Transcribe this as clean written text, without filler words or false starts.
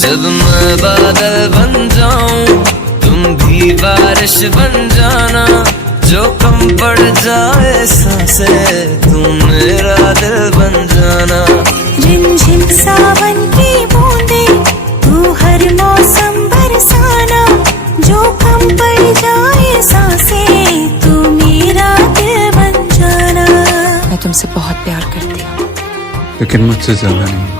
जब मैं बादल बन जाऊं तुम भी बारिश बन जाना, जो कम पड़ जाए सांसें तुम मेरा दिल बन जाना। रिमझिम सावन की बूंदे तू हर मौसम बरसाना, जो कम पड़ जाए सांसें तू मेरा दिल बन जाना। मैं तुमसे बहुत प्यार करती हूँ, लेकिन मुझसे ज्यादा नहीं।